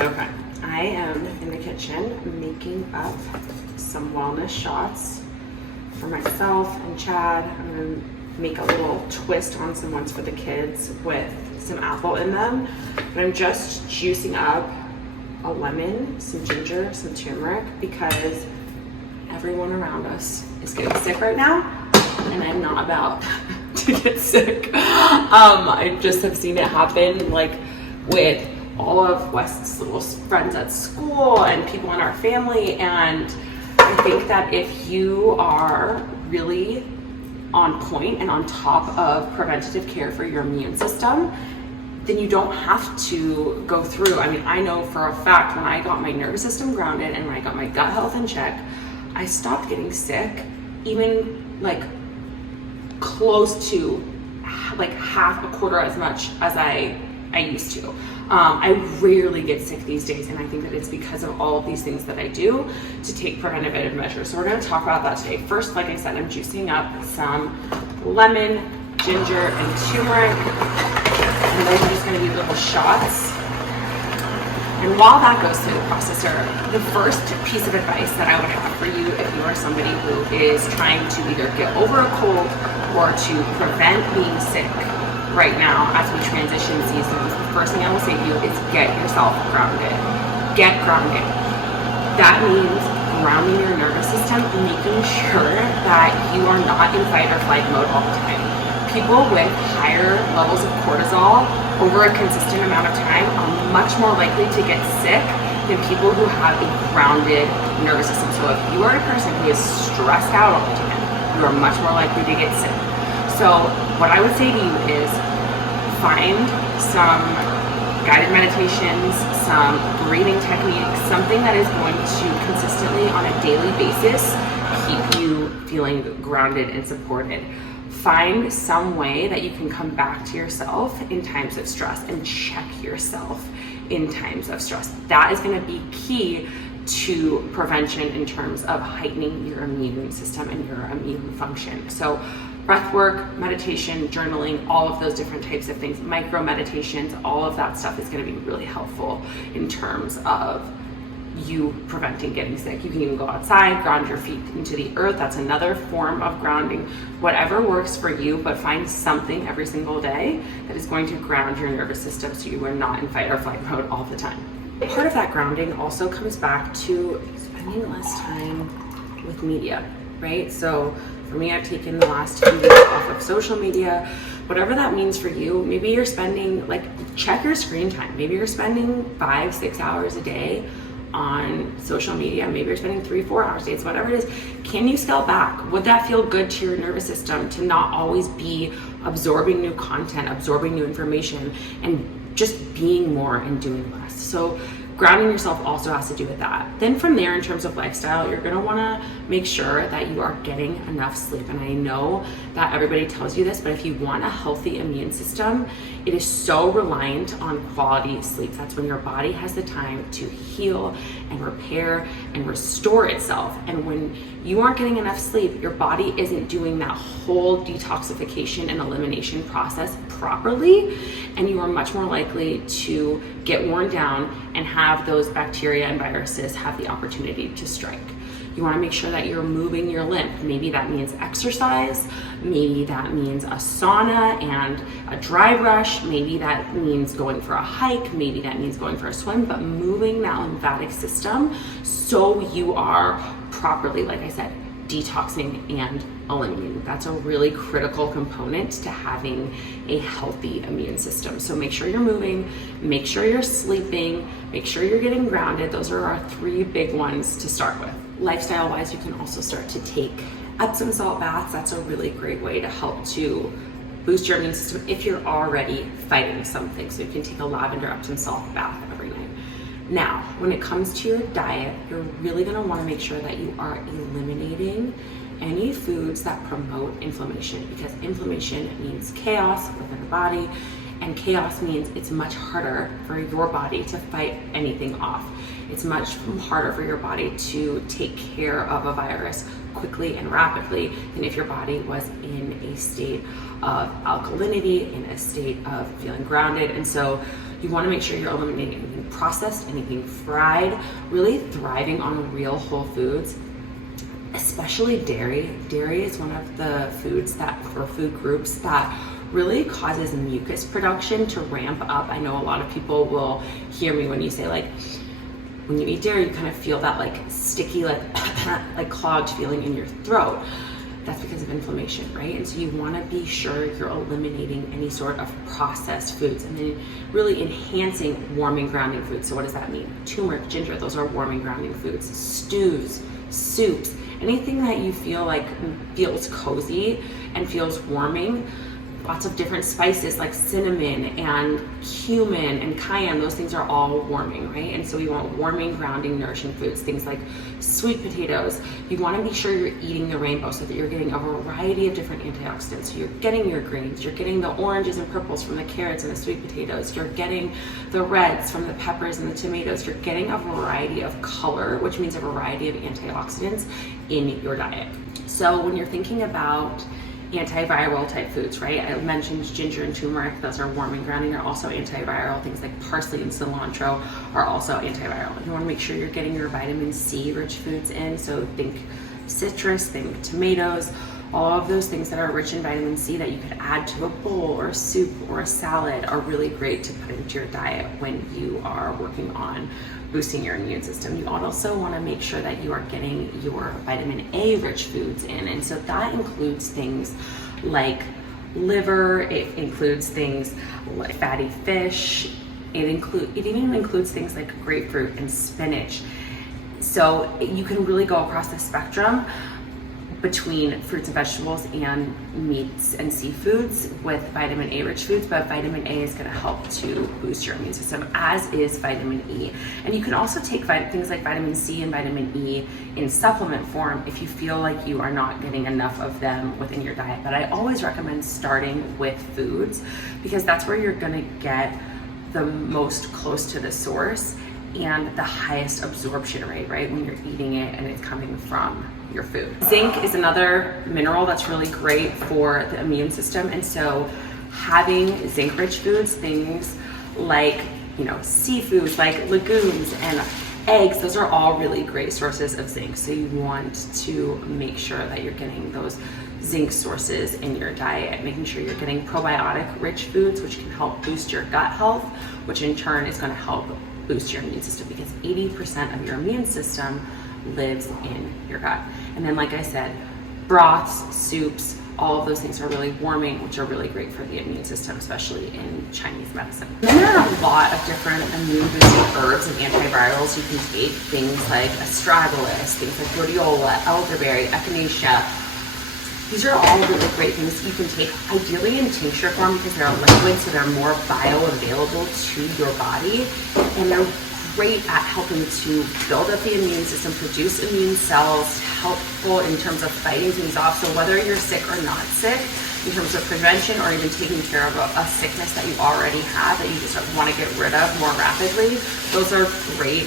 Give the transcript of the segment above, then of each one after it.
Okay, I am in the kitchen making up some wellness shots for myself and Chad. I'm gonna make a little twist on some ones for the kids with some apple in them. But I'm just juicing up a lemon, some ginger, some turmeric, because everyone around us is getting sick right now, and I'm not about to get sick. I just have seen it happen, like with all of West's little friends at school and people in our family. And I think that if you are really on point and on top of preventative care for your immune system, then you don't have to go through. I mean, I know for a fact when I got my nervous system grounded and when I got my gut health in check, I stopped getting sick, even like close to like half, a quarter as much as I used to. I rarely get sick these days, and I think that it's because of all of these things that I do to take preventative measures. So we're going to talk about that today. First, like I said, I'm juicing up some lemon, ginger, and turmeric, and those are just going to be little shots. And while that goes through the processor, the first piece of advice that I would have for you if you are somebody who is trying to either get over a cold or to prevent being sick right now as we transition seasons, the first thing I will say to you is get yourself grounded. Get grounded. That means grounding your nervous system and making sure that you are not in fight or flight mode all the time. People with higher levels of cortisol over a consistent amount of time are much more likely to get sick than people who have a grounded nervous system. So if you are a person who is stressed out all the time, you are much more likely to get sick. So what I would say to you is find some guided meditations, some breathing techniques, something that is going to consistently on a daily basis keep you feeling grounded and supported. Find some way that you can come back to yourself in times of stress and check yourself in times of stress. That is going to be key to prevention in terms of heightening your immune system and your immune function. So breath work, meditation, journaling, all of those different types of things, micro meditations, all of that stuff is going to be really helpful in terms of you preventing getting sick. You can even go outside, ground your feet into the earth. That's another form of grounding. Whatever works for you, but find something every single day that is going to ground your nervous system so you are not in fight or flight mode all the time. Part of that grounding also comes back to spending less time with media, right? So for me, I've taken the last 2 weeks off of social media, whatever that means for you. Maybe you're spending, like, check your screen time. Maybe you're spending 5-6 hours a day on social media. Maybe you're spending 3-4 hours a day. It's whatever it is. Can you scale back? Would that feel good to your nervous system to not always be absorbing new content, absorbing new information, and just being more and doing less? So grounding yourself also has to do with that. Then from there, in terms of lifestyle, you're going to want to make sure that you are getting enough sleep. And I know that everybody tells you this, but if you want a healthy immune system, it is so reliant on quality sleep. That's when your body has the time to heal and repair and restore itself. And when you aren't getting enough sleep, your body isn't doing that whole detoxification and elimination process properly, and you are much more likely to get worn down and have those bacteria and viruses have the opportunity to strike. You want to make sure that you're moving your lymph. Maybe that means exercise, maybe that means a sauna and a dry brush, maybe that means going for a hike, maybe that means going for a swim, but moving that lymphatic system so you are properly, like I said, detoxing and eliminating. That's a really critical component to having a healthy immune system. So make sure you're moving, make sure you're sleeping, make sure you're getting grounded. Those are our 3 big ones to start with. Lifestyle wise, you can also start to take Epsom salt baths. That's a really great way to help to boost your immune system if you're already fighting something. So you can take a lavender Epsom salt bath every night. Now, when it comes to your diet, you're really going to want to make sure that you are eliminating any foods that promote inflammation, because inflammation means chaos within the body, and chaos means it's much harder for your body to fight anything off. It's much harder for your body to take care of a virus quickly and rapidly than if your body was in a state of alkalinity, in a state of feeling grounded. And so You want to make sure you're eliminating anything processed, anything fried, really thriving on real whole foods, especially dairy. Dairy is one of the foods that, or food groups that really causes mucus production to ramp up. I know a lot of people will hear me when you say like, when you eat dairy, you kind of feel that like sticky, like like clogged feeling in your throat. That's because of inflammation, right? And so you want to be sure you're eliminating any sort of processed foods and then really enhancing warming, grounding foods. So what does that mean? Turmeric, ginger, those are warming, grounding foods. Stews, soups, anything that you feel like feels cozy and feels warming. Lots of different spices like cinnamon and cumin and cayenne, those things are all warming, right? And so we want warming, grounding, nourishing foods, things like sweet potatoes. You want to be sure you're eating the rainbow so that you're getting a variety of different antioxidants. So you're getting your greens, you're getting the oranges and purples from the carrots and the sweet potatoes, you're getting the reds from the peppers and the tomatoes, you're getting a variety of color, which means a variety of antioxidants in your diet. So when you're thinking about antiviral type foods, right? I mentioned ginger and turmeric, those are warm and grounding, are also antiviral. Things like parsley and cilantro are also antiviral. You want to make sure you're getting your vitamin C rich foods in, so think citrus, think tomatoes, all of those things that are rich in vitamin C that you could add to a bowl or a soup or a salad are really great to put into your diet when you are working on boosting your immune system. You also want to make sure that you are getting your vitamin A rich foods in, and so that includes things like liver, it includes things like fatty fish, it even includes things like grapefruit and spinach. So you can really go across the spectrum between fruits and vegetables and meats and seafoods with vitamin A rich foods, but vitamin A is going to help to boost your immune system, as is vitamin E. And you can also take things like vitamin C and vitamin E in supplement form if you feel like you are not getting enough of them within your diet. But I always recommend starting with foods because that's where you're going to get the most close to the source and the highest absorption rate, right? When you're eating it and it's coming from your food. Zinc is another mineral that's really great for the immune system. And so having zinc rich foods, things like, seafoods, like legumes and eggs, those are all really great sources of zinc. So you want to make sure that you're getting those zinc sources in your diet, making sure you're getting probiotic rich foods, which can help boost your gut health, which in turn is going to help boost your immune system because 80% of your immune system lives in your gut. And then, like I said, broths, soups, all of those things are really warming, which are really great for the immune system, especially in Chinese medicine. And then there are a lot of different immune boosting herbs and antivirals you can take, things like astragalus, things like rhodiola, elderberry, echinacea. These are all really great things you can take, ideally in tincture form because they're liquid, so they're more bioavailable to your body, and they're great at helping to build up the immune system, produce immune cells, helpful in terms of fighting things off. So whether you're sick or not sick, in terms of prevention or even taking care of a sickness that you already have that you just want to get rid of more rapidly, those are great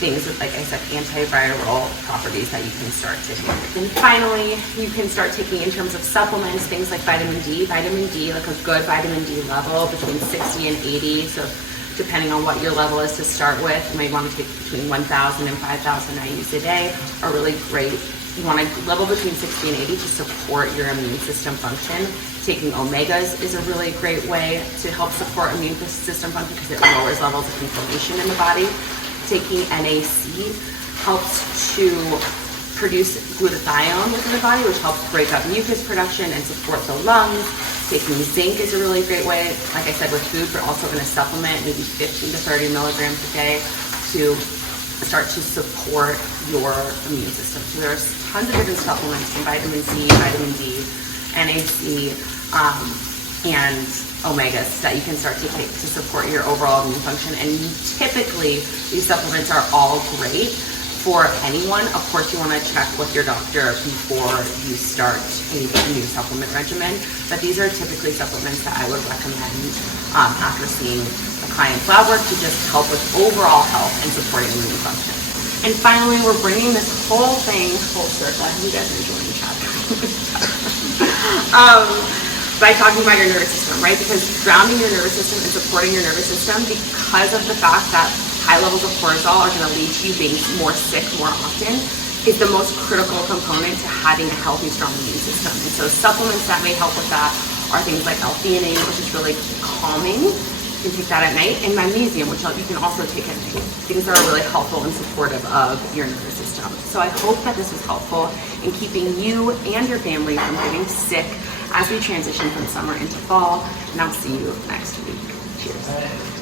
things with, like I said, antiviral properties that you can start taking. And finally, you can start taking in terms of supplements, things like vitamin D. Vitamin D, like a good vitamin D level between 60 and 80. So depending on what your level is to start with, you might want to take between 1,000 and 5,000 IUs a day are really great. You want a level between 60 and 80 to support your immune system function. Taking omegas is a really great way to help support immune system function because it lowers levels of inflammation in the body. Taking NAC helps to produce glutathione within the body, which helps break up mucus production and support the lungs. Taking zinc is a really great way, like I said, with food, but also in a supplement, maybe 15 to 30 milligrams a day to start to support your immune system. So there's tons of different supplements from vitamin C, vitamin D, NAC, and omegas that you can start to take to support your overall immune function. And typically, these supplements are all great for anyone. Of course, you want to check with your doctor before you start a new supplement regimen, but these are typically supplements that I would recommend after seeing a client's lab work to just help with overall health and supporting immune function. And finally, we're bringing this whole thing full circle. You guys are enjoying each other. by talking about your nervous system, right? Because grounding your nervous system and supporting your nervous system, because of the fact that high levels of cortisol are going to lead to you being more sick more often, is the most critical component to having a healthy, strong immune system. And so supplements that may help with that are things like L-theanine, which is really calming. You can take that at night, and magnesium, which you can also take at night. Things that are really helpful and supportive of your nervous system. So I hope that this was helpful in keeping you and your family from getting sick as we transition from summer into fall, and I'll see you next week. Cheers.